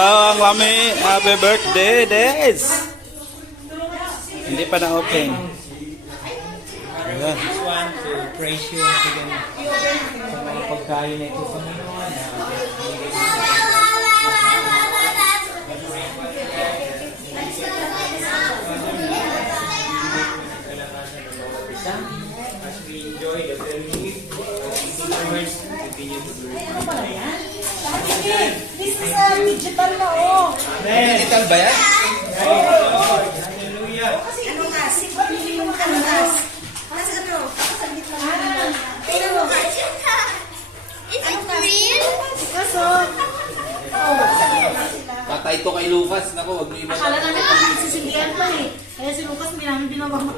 Wow, ang lami. Happy birthday, Des. Hindi pa na-open. Ayan. Just want to praise you once again sa mga pagkain na ito, Panginoon. As we enjoy the very gift of words, continue to glorify. This is a digital na, oh. Digital ba yan? Hallelujah. Kasi ano nga, siguro yung kanas. Kasi ano, saglit lang. Tingnan mo. Is it real? Kaso, saglit lang sila. Patay to kay Lucas. Naku, wag mo iba. Akala namin kung sisindihan pa eh. Kaya si Lucas, may namin binabama.